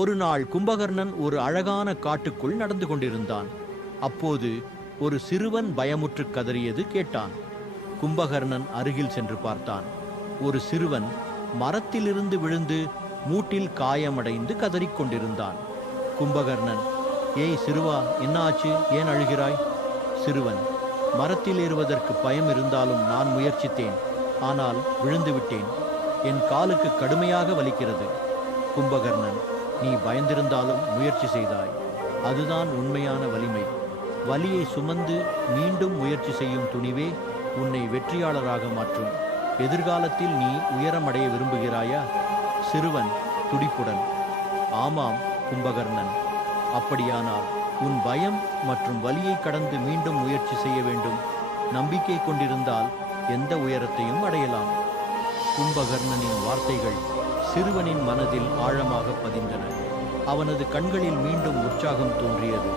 ஒரு நாள் கும்பகர்ணன் ஒரு அழகான காட்டுக்குள் நடந்து கொண்டிருந்தான். அப்போது ஒரு சிறுவன் பயமுற்று கதறியது கேட்டான். கும்பகர்ணன் அருகில் சென்று பார்த்தான். ஒரு சிறுவன் மரத்திலிருந்து விழுந்து மூட்டில் காயமடைந்து கதறிக் கொண்டிருந்தான். கும்பகர்ணன், ஏய் சிறுவா, என்ன ஆச்சு? ஏன் அழுகிறாய்? சிறுவன், மரத்தில் ஏறுவதற்கு பயம் இருந்தாலும் நான் முயற்சித்தேன். ஆனால் விழுந்துவிட்டேன். என் காலுக்கு கடுமையாக வலிக்கிறது. கும்பகர்ணன், நீ பயந்திருந்தாலும் முயற்சி செய்தாய். அதுதான் உண்மையான வலிமை. வலியை சுமந்து மீண்டும் முயற்சி செய்யும் துணிவே உன்னை வெற்றியாளராக மாற்றும். எதிர்காலத்தில் நீ உயரமடைய விரும்புகிறாயா? சிறுவன் துடிப்புடன், ஆமாம் கும்பகர்ணன். அப்படியானால் உன் பயம் மற்றும் வலியை கடந்து மீண்டும் முயற்சி செய்ய வேண்டும். நம்பிக்கை கொண்டிருந்தால் எந்த உயரத்தையும் அடையலாம். கும்பகர்ணனின் வார்த்தைகள் சிறுவனின் மனதில் ஆழமாக பதிந்தன. அவனது கண்களில் மீண்டும் உற்சாகம் தோன்றியது.